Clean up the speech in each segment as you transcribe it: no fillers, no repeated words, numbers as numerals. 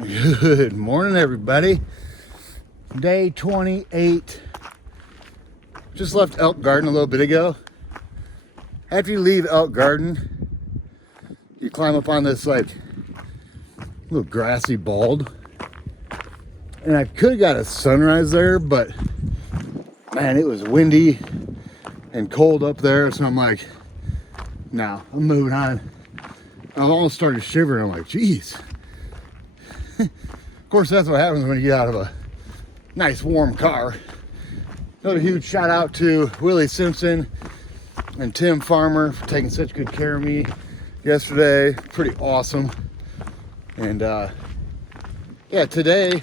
Good morning, everybody. Day 28. Just left Elk Garden a little bit ago. After you leave Elk Garden, you climb up on this like little grassy bald. And I could have got a sunrise there, but man, it was windy and cold up there. So I'm like, no, I'm moving on. I almost started shivering. I'm like, geez. Of course, that's what happens when you get out of a nice warm car. Another huge shout out to Willie Simpson and Tim Farmer for taking such good care of me yesterday. Pretty awesome. And yeah, today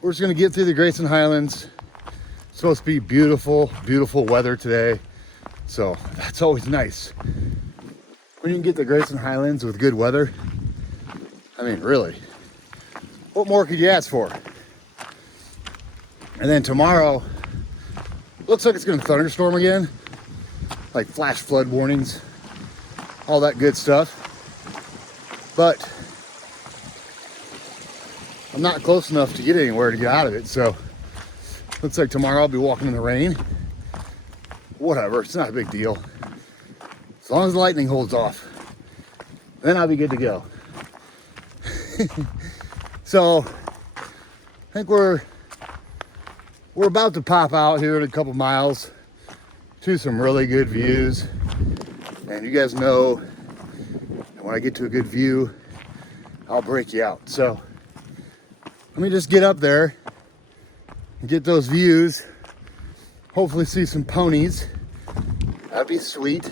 we're just gonna get through the Grayson Highlands. It's supposed to be beautiful, beautiful weather today. So that's always nice. When you can get the Grayson Highlands with good weather, I mean, really, what more could you ask for? And then tomorrow, looks like it's gonna thunderstorm again, like flash flood warnings, all that good stuff. But I'm not close enough to get anywhere to get out of it, so looks like tomorrow I'll be walking in the rain. Whatever, it's not a big deal. As long as the lightning holds off, then I'll be good to go. So I think we're about to pop out here in a couple miles to some really good views. And you guys know when I get to a good view, I'll break you out. So let me just get up there and get those views. Hopefully see some ponies. That'd be sweet.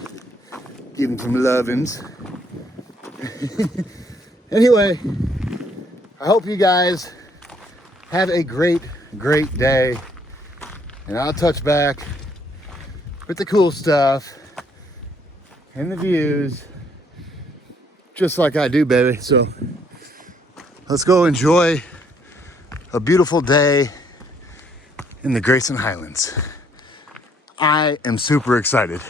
Give them some lovin's. Anyway, I hope you guys have a great day. And I'll touch back with the cool stuff and the views, just like I do, baby. So let's go enjoy a beautiful day in the Grayson Highlands. I am super excited.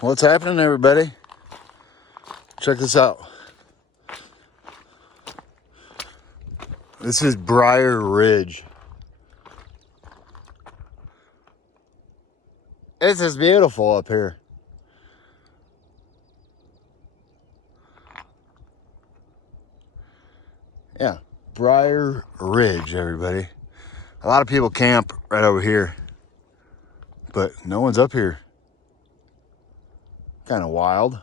What's happening, everybody? Check this out. This is Briar Ridge. This is beautiful up here. Yeah, Briar Ridge, everybody. A lot of people camp right over here, but no one's up here. Kind of wild.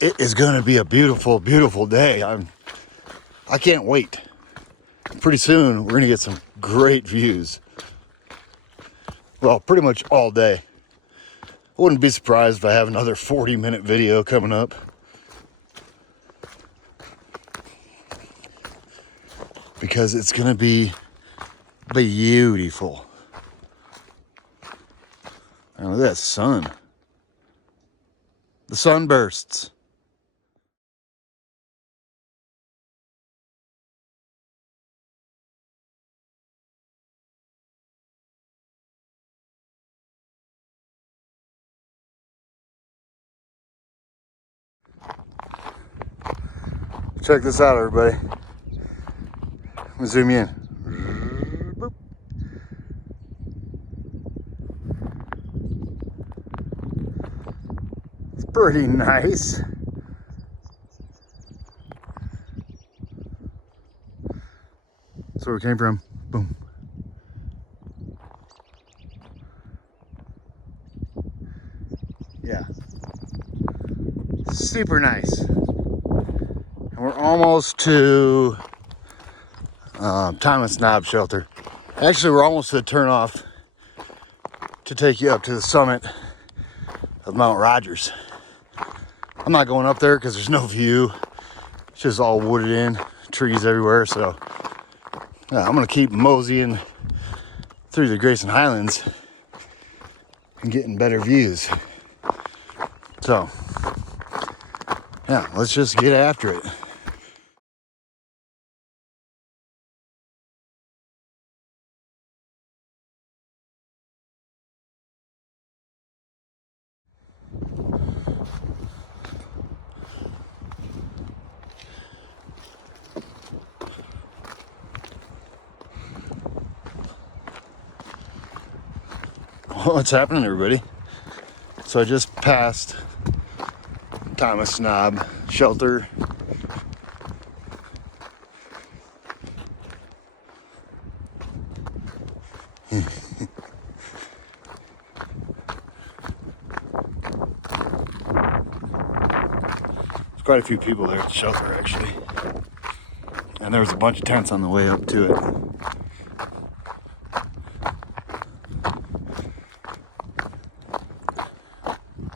It is going to be a beautiful, beautiful day. I can't wait. Pretty soon we're going to get some great views. Well, pretty much all day. I wouldn't be surprised if I have another 40-minute video coming up. Because it's going to be beautiful. And look at that sun. The sunbursts. Check this out, everybody. I'm gonna zoom in. Boop. It's pretty nice. That's where we came from. Boom. Yeah. Super nice. And we're almost to Thomas Knob Shelter. Actually, we're almost to the turnoff to take you up to the summit of Mount Rogers. I'm not going up there because there's no view. It's just all wooded in. trees everywhere. So yeah, I'm gonna keep moseying through the Grayson Highlands and getting better views. So yeah, let's just get after it. What's happening, everybody? So I just passed Thomas Knob Shelter. There's quite a few people there at the shelter, actually. And there was a bunch of tents on the way up to it.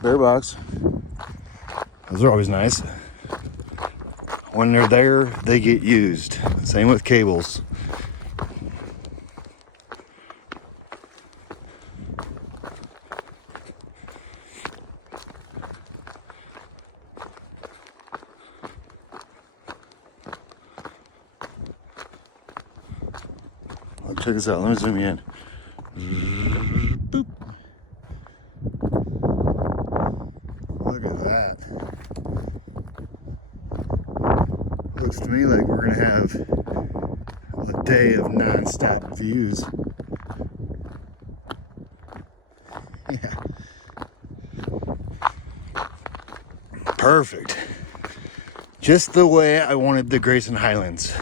Bear box. Those are always nice. When they're there, they get used. Same with cables. Check this out. Let me zoom you in. Boop. Look at that. Looks to me like we're gonna have a day of non-stop views. Yeah. Perfect. Just the way I wanted the Grayson Highlands.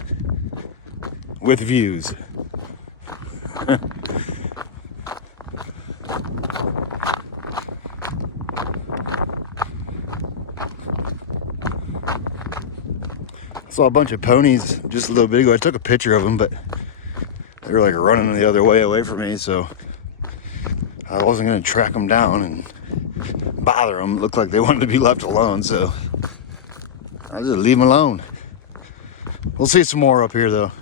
With views. Saw a bunch of ponies just a little bit ago. I took a picture of them, but they were like running the other way away from me, so I wasn't going to track them down and bother them. It looked like they wanted to be left alone, so I'll just leave them alone. We'll see some more up here, though.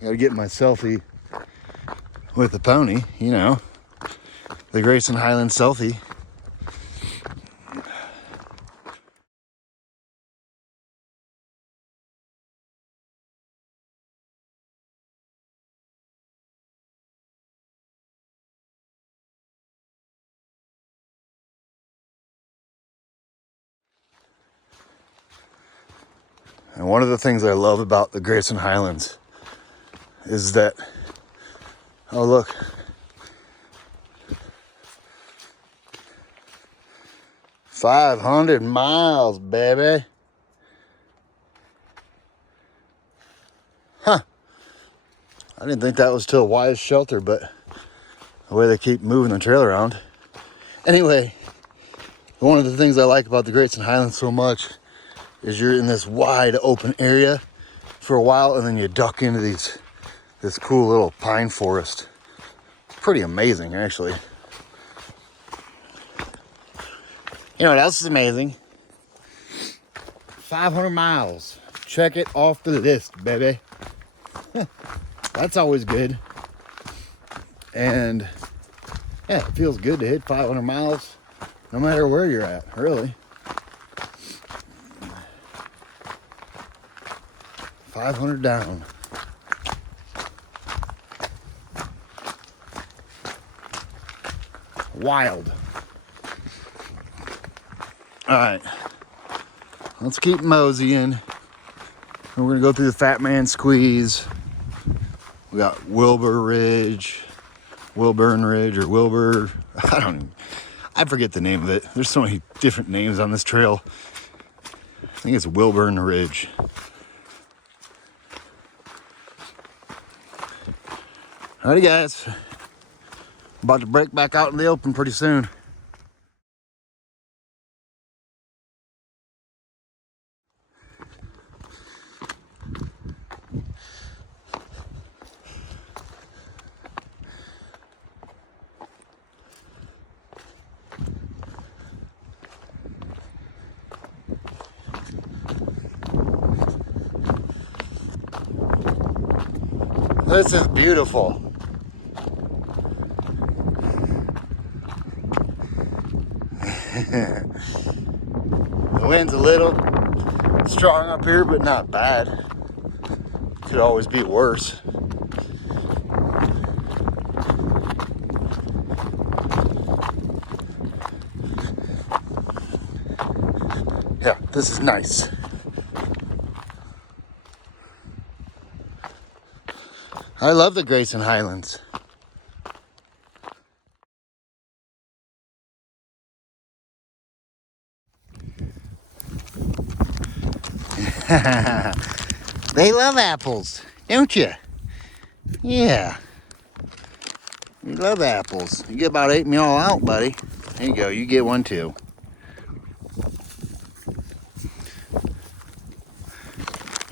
Got to get my selfie with the pony, you know, the Grayson Highlands selfie. And one of the things I love about the Grayson Highlands is that, oh look, $500 miles, baby. Huh. I didn't think that was till Wise Shelter, but the way they keep moving the trail around. Anyway, one of the things I like about the Grayson Highlands so much is you're in this wide open area for a while, and then you duck into this cool little pine forest. It's pretty amazing, actually. You know what else is amazing? 500 miles. Check it off the list, baby. That's always good. And yeah, it feels good to hit 500 miles no matter where you're at, really. 500 down. Wild. All right, let's keep moseying. We're gonna go through the Fat Man Squeeze. We got Wilburn Ridge, or Wilbur. I forget the name of it. There's so many different names on this trail. I think it's Wilburn Ridge. Alrighty, guys. I'm about to break back out in the open pretty soon. This is beautiful. The wind's a little strong up here, but not bad. Could always be worse. Yeah, this is nice. I love the Grayson Highlands. They love apples, don't you? Yeah. You love apples. You get about 8 me all out, buddy. There you go. You get one too.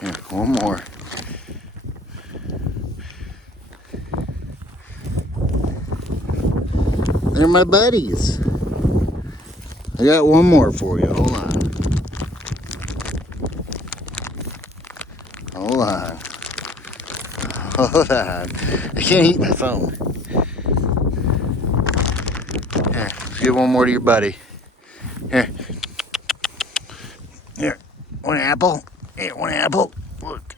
Here, one more. They're my buddies. I got one more for you. Hold on. Hold on. Hold on. I can't eat my phone. Here, give one more to your buddy. Here. Here. One apple. Here, one apple. Look.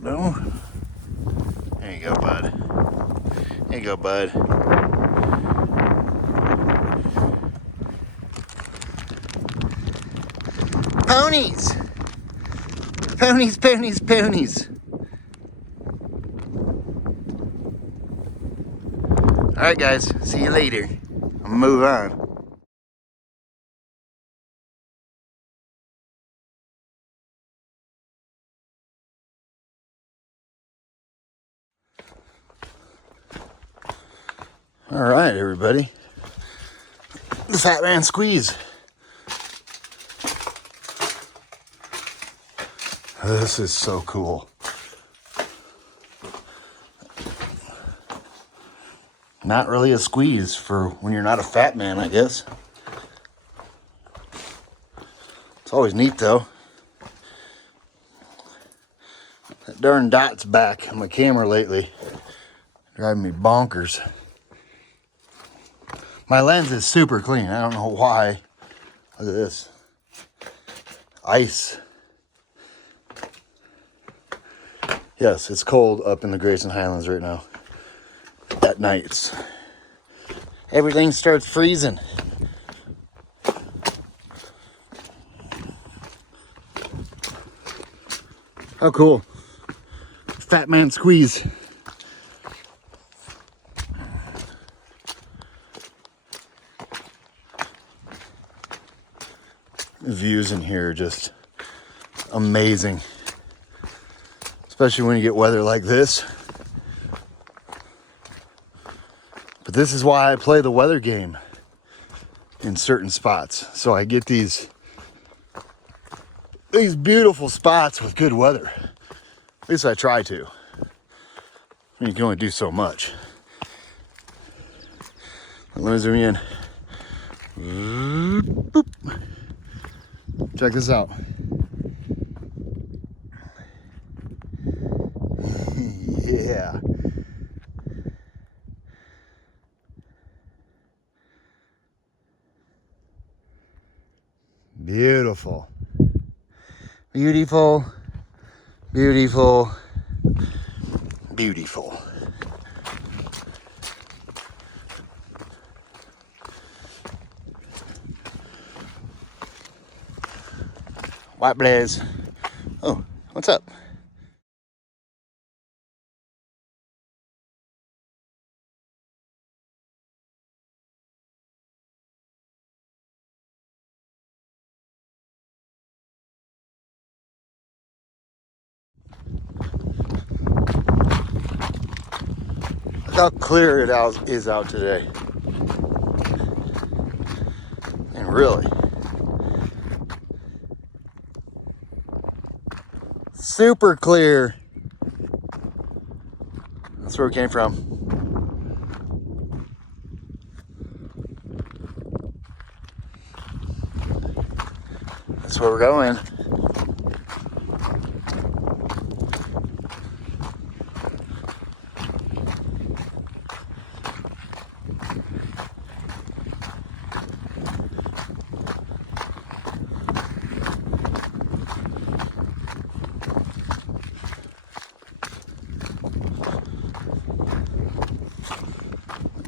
No. There you go, bud. There you go, bud. Ponies! Ponies, ponies, ponies. Alright guys, see you later. I'll move on. Alright everybody. The Fat Man Squeeze. This is so cool. Not really a squeeze for when you're not a fat man, I guess. It's always neat though. That darn dot's back on my camera lately. Driving me bonkers. My lens is super clean. I don't know why. Look at this. Ice. Yes, it's cold up in the Grayson Highlands right now. At nights. Everything starts freezing. How cool. Fat Man Squeeze. The views in here are just amazing. Especially when you get weather like this. But this is why I play the weather game in certain spots. So I get these beautiful spots with good weather. At least I try to. I mean, you can only do so much. Let me zoom in. Boop. Check this out. Yeah. Beautiful. Beautiful. Beautiful. Beautiful. White blaze. Oh, what's up? Look how clear it is out today. And really, super clear. That's where we came from. That's where we're going.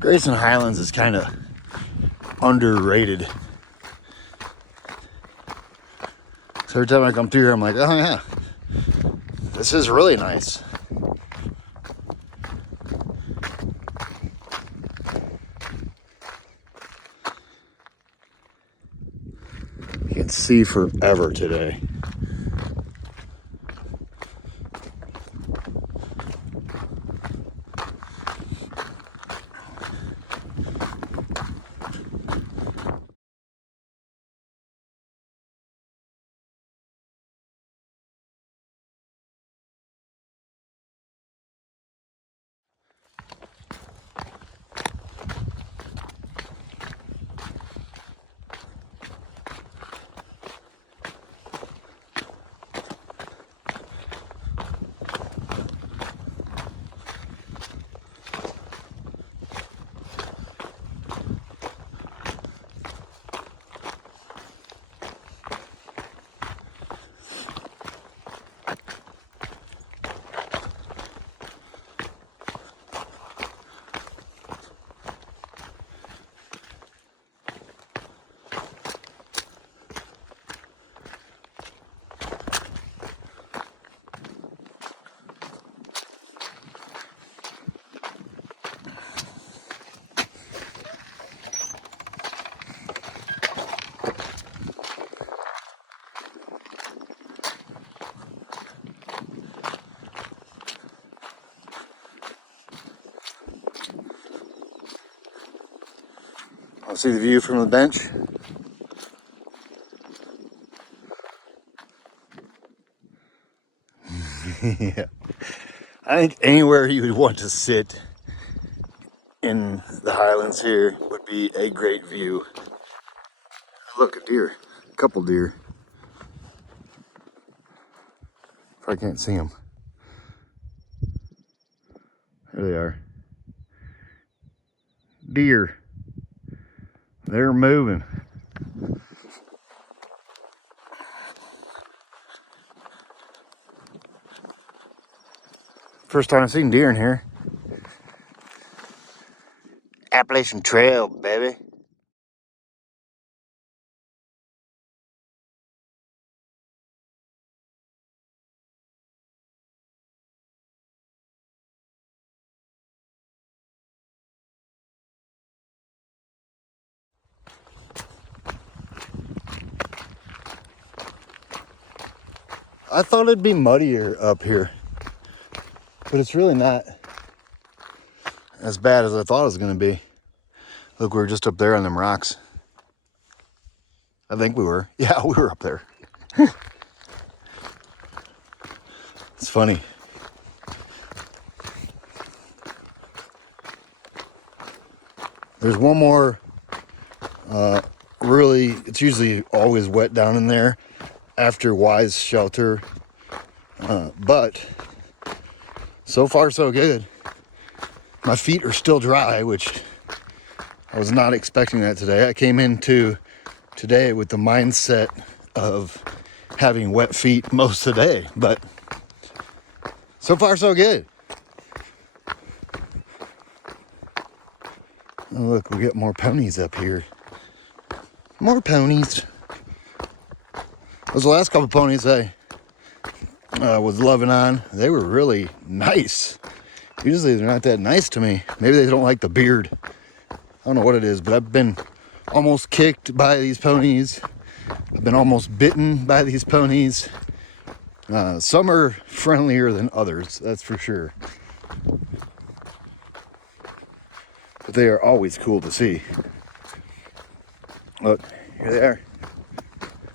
Grayson Highlands is kind of underrated. So every time I come through here, I'm like, oh yeah, this is really nice. You can see forever today. I'll see the view from the bench. Yeah. I think anywhere you would want to sit in the highlands here would be a great view. Look, a deer. A couple deer. Probably can't see them. There they are. Deer. They're moving. First time I've seen deer in here. Appalachian Trail, baby. I thought it'd be muddier up here, but it's really not as bad as I thought it was gonna be. Look, we were just up there on them rocks. I think we were. Yeah, we were up there. It's funny. There's one more, really, it's usually always wet down in there after Wise Shelter, but so far so good. My feet are still dry, which I was not expecting that today. I came into today with the mindset of having wet feet most of the day, but so far so good. Oh, look, we get more ponies up here. More ponies. Those last couple ponies I was loving on, they were really nice. Usually they're not that nice to me. Maybe they don't like the beard. I don't know what it is, but I've been almost kicked by these ponies. I've been almost bitten by these ponies. Some are friendlier than others, that's for sure. But they are always cool to see. Look, here they are.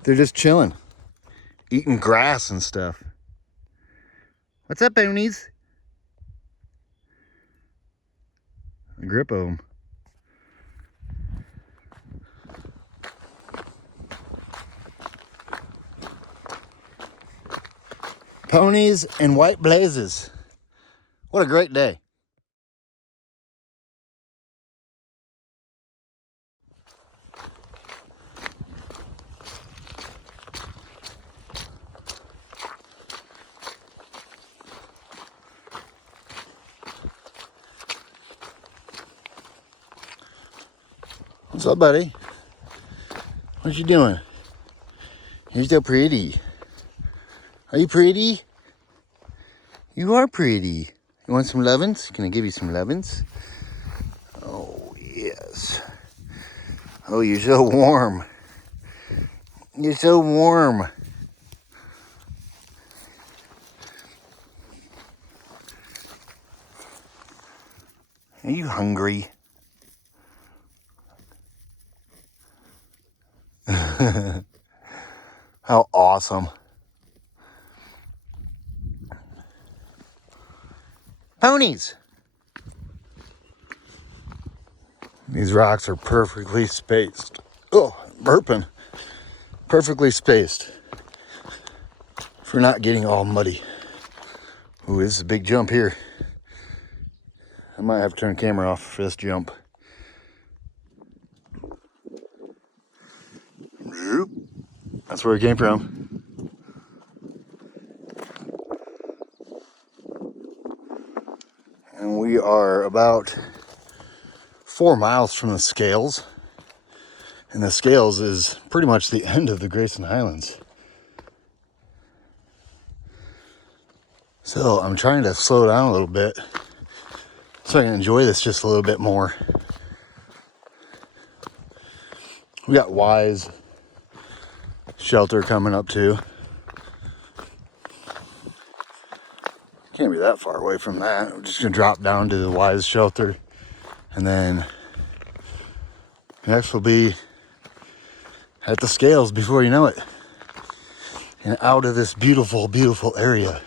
They're just chilling, eating grass and stuff. What's up, ponies? A grip of them. Ponies and white blazes. What a great day. What's up, buddy? What you doing? You're so pretty. Are you pretty? You are pretty. You want some lovin's? Can I give you some lovin's? Oh, yes. Oh, you're so warm. You're so warm. Are you hungry? How awesome. Ponies! These rocks are perfectly spaced. Oh, burping. Perfectly spaced for not getting all muddy. Ooh, this is a big jump here. I might have to turn the camera off for this jump. That's where it came from. And we are about 4 miles from the scales. And the scales is pretty much the end of the Grayson Highlands. So I'm trying to slow down a little bit so I can enjoy this just a little bit more. We got Wise Shelter coming up too. Can't be that far away from that. We're just gonna drop down to the Wise Shelter, and then next we'll be at the scales before you know it, and out of this beautiful, beautiful area.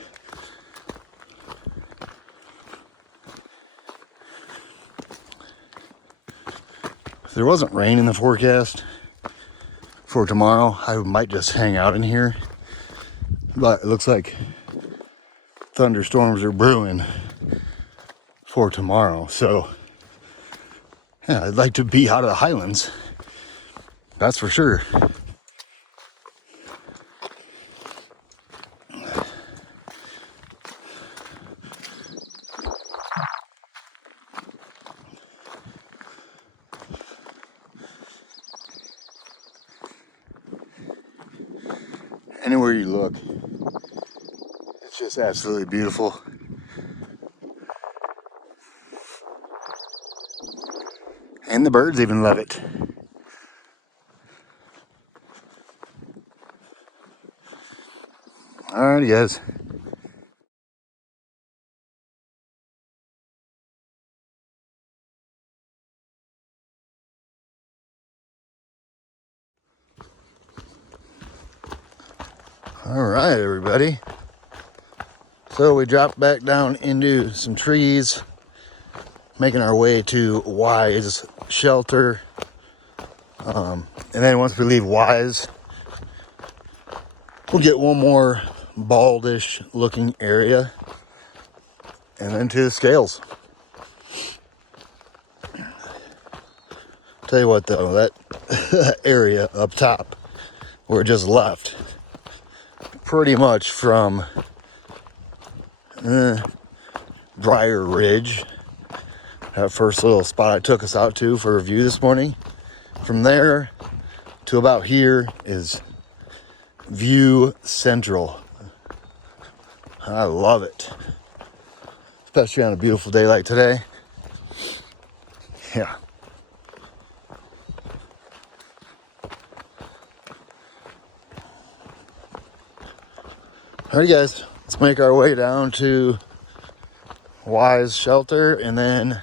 If there wasn't rain in the forecast for tomorrow, I might just hang out in here, but it looks like thunderstorms are brewing for tomorrow. So yeah, I'd like to be out of the highlands, that's for sure. Anywhere you look, it's just absolutely beautiful. And the birds even love it. Alrighty, guys. Alright, everybody. So we dropped back down into some trees, making our way to Wise Shelter. And then once we leave Wise, we'll get one more baldish looking area, and then to the scales. Tell you what though, that area up top where it just left, pretty much from Briar Ridge, that first little spot I took us out to for a view this morning, from there to about here is View Central. I love it, especially on a beautiful day like today. Yeah. Alright, guys, let's make our way down to Wise Shelter, and then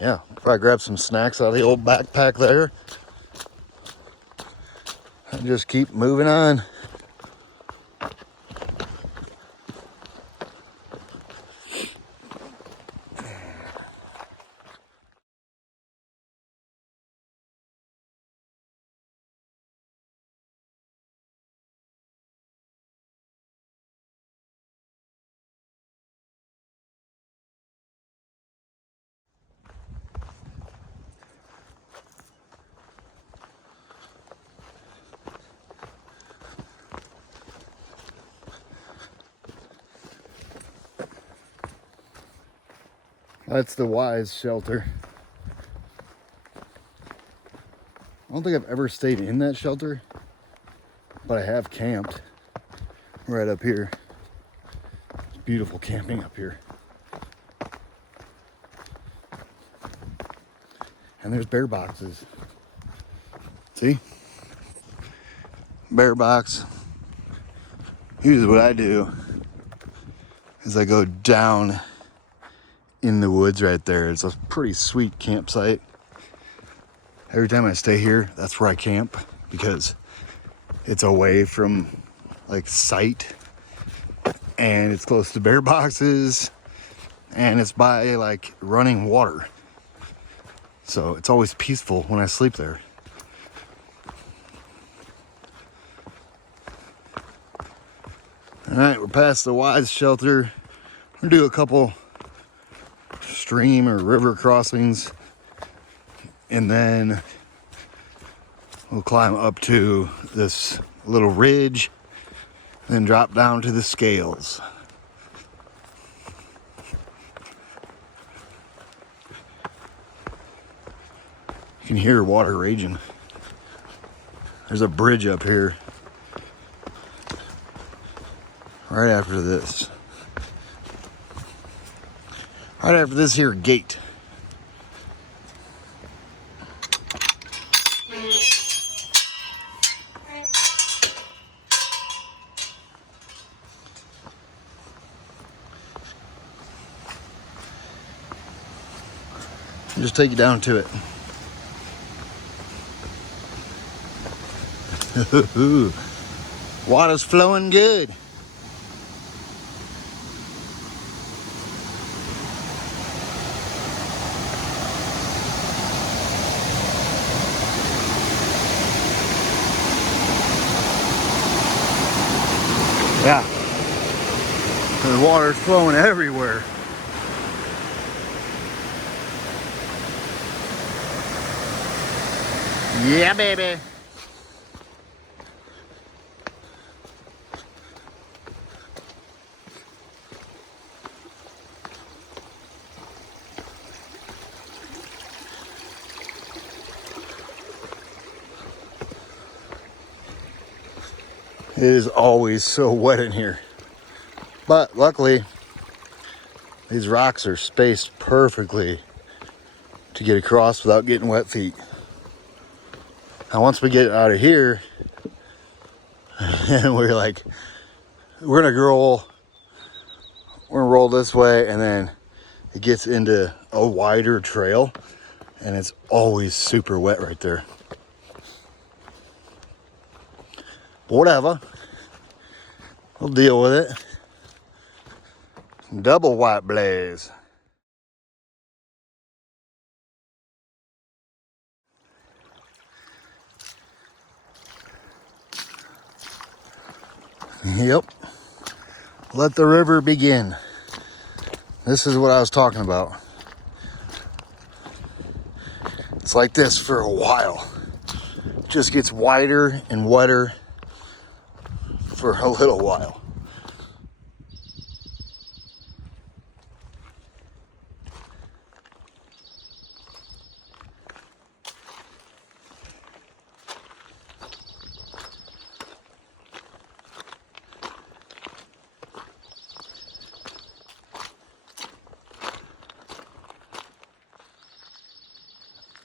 yeah, probably grab some snacks out of the old backpack there and just keep moving on. That's the Wise Shelter. I don't think I've ever stayed in that shelter, but I have camped right up here. It's beautiful camping up here. And there's bear boxes. See? Bear box. Usually what I do is I go down in the woods right there. It's a pretty sweet campsite. Every time I stay here, that's where I camp because it's away from like sight and it's close to bear boxes and it's by like running water. So it's always peaceful when I sleep there. All right, we're past the Wise shelter. We're gonna do a couple stream or river crossings and then we'll climb up to this little ridge, then drop down to the scales. You can hear water raging. There's a bridge up here right after this. Right after this here gate. Just take you down to it. Water's flowing good. Yeah. The water's flowing everywhere. Yeah, baby. It is always so wet in here. But luckily, these rocks are spaced perfectly to get across without getting wet feet. Now once we get out of here, and we're gonna roll this way, and then it gets into a wider trail, and it's always super wet right there. But whatever, we'll deal with it. Double white blaze. Yep. Let the river begin. This is what I was talking about. It's like this for a while. It just gets wider and wetter for a little while.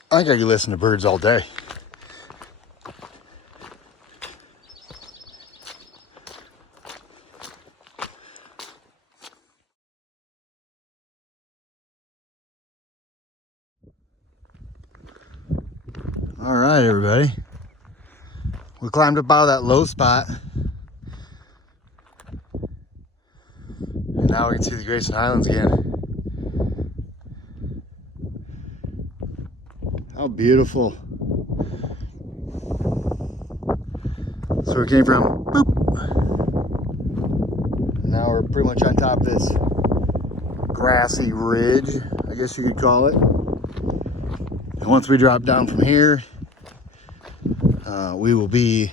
I think I could listen to birds all day. All right, everybody. We climbed up out of that low spot. And now we can see the Grayson Highlands again. How beautiful. So we came from, boop. Now we're pretty much on top of this grassy ridge, I guess you could call it. And once we drop down from here, we will be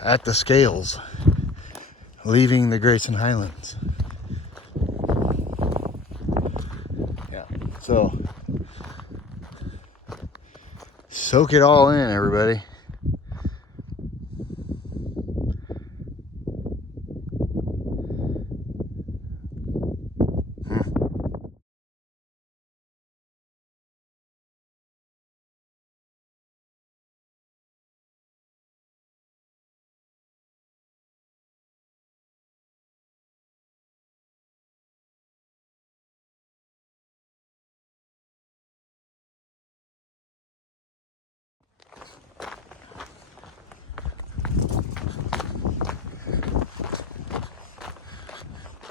at the scales, leaving the Grayson Highlands. Yeah, so Soak it all in, everybody.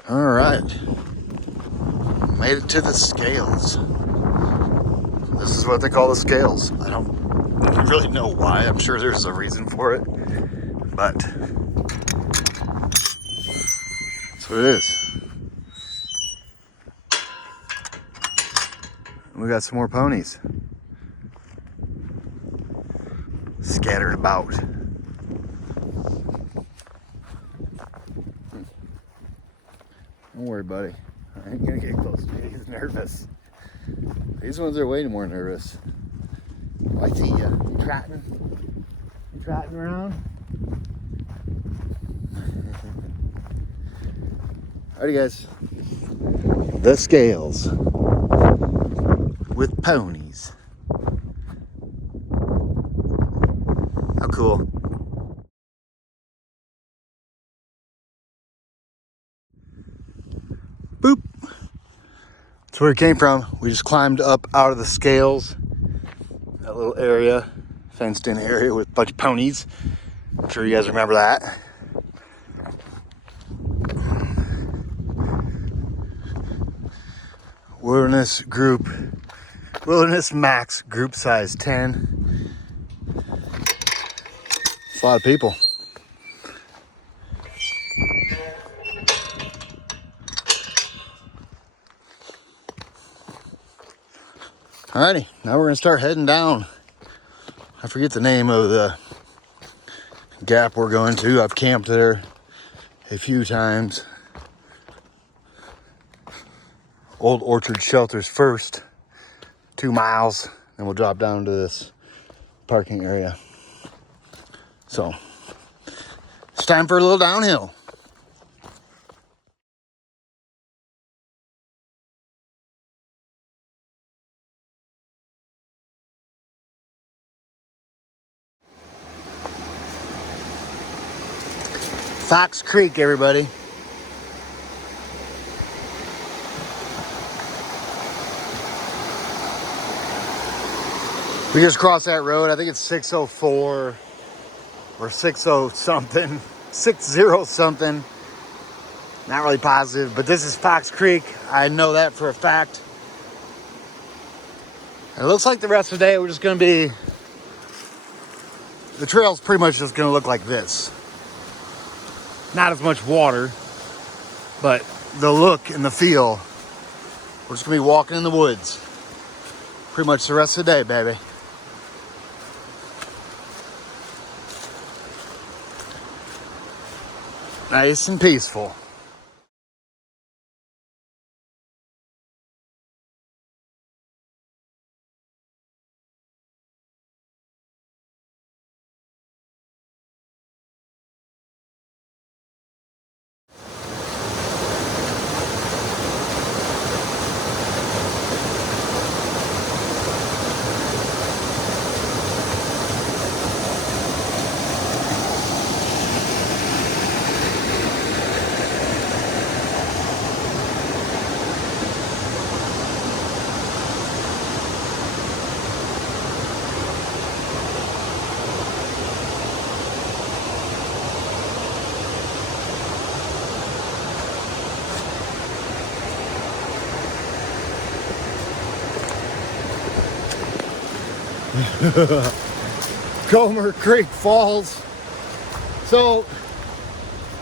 All right, made it to the scales. This is what they call the scales. I don't really know why. I'm sure there's a reason for it, but that's what it is. We got some more ponies scattered about. Don't worry, buddy. I ain't gonna get close to you. He's nervous. These ones are way more nervous. Oh, I see you. You trotting? You trotting around? Alrighty, guys. The scales with ponies. How cool. Boop. That's where it came from. We just climbed up out of the scales. That little area, fenced in area with a bunch of ponies. I'm sure you guys remember that. Wilderness Max group size 10. It's a lot of people. Alrighty, now we're gonna start heading down. I forget the name of the gap we're going to. I've camped there a few times. Old Orchard Shelters first, 2 miles, then we'll drop down to this parking area. So, it's time for a little downhill. Fox Creek, everybody. We just crossed that road. I think it's 604 or 60 something, 60 something. Not really positive, but this is Fox Creek. I know that for a fact. It looks like the rest of the day we're just going to be, the trail's pretty much just going to look like this. Not as much water, but the look and the feel. We're just going to be walking in the woods pretty much the rest of the day, baby. Nice and peaceful. Comer Creek Falls. So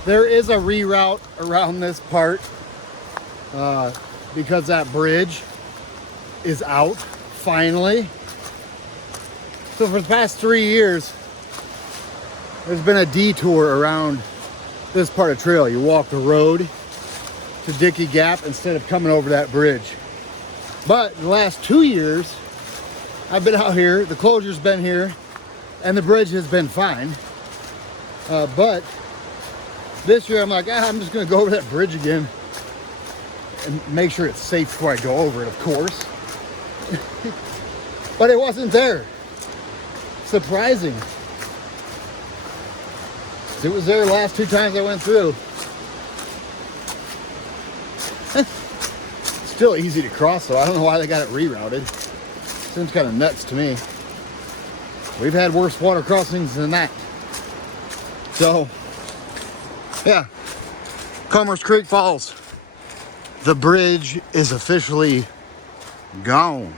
there is a reroute around this part because that bridge is out finally. So for the past 3 years, there's been a detour around this part of trail. You walk the road to Dickey Gap instead of coming over that bridge. But the last 2 years, I've been out here, the closure's been here, and the bridge has been fine. But this year I'm like, I'm just gonna go over that bridge again and make sure it's safe before I go over it, of course. But it wasn't there. Surprising. It was there the last 2 times I went through. Still easy to cross though. I don't know why they got it rerouted. Seems kind of nuts to me. We've had worse water crossings than that. So, yeah. Commerce Creek Falls. The bridge is officially gone.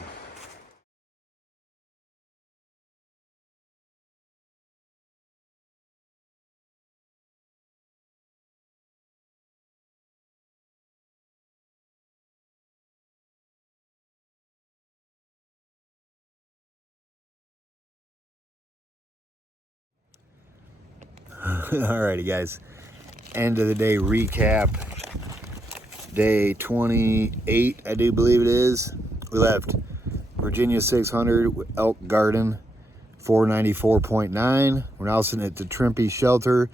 Alrighty guys, end of the day recap. Day 28, I do believe it is. We left Virginia 600, Elk Garden 494.9. We're now sitting at the Trimpe Shelter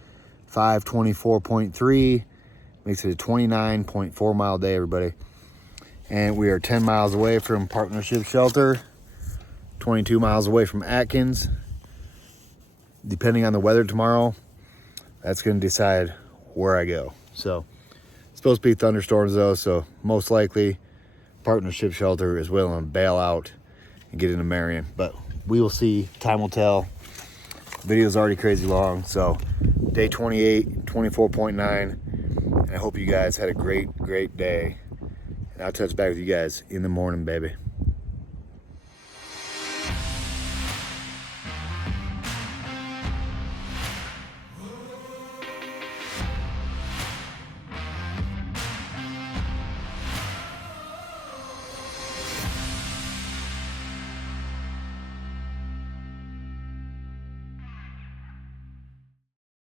524.3. Makes it a 29.4 mile day, everybody. And we are 10 miles away from Partnership Shelter, 22 miles away from Atkins. Depending on the weather tomorrow, that's going to decide where I go. So it's supposed to be thunderstorms though, so most likely Partnership Shelter is willing to bail out and get into Marion, but we will see. Time will tell. Video's already crazy long. So day 28, 24.9, and I hope you guys had a great day, and I'll touch back with you guys in the morning, baby.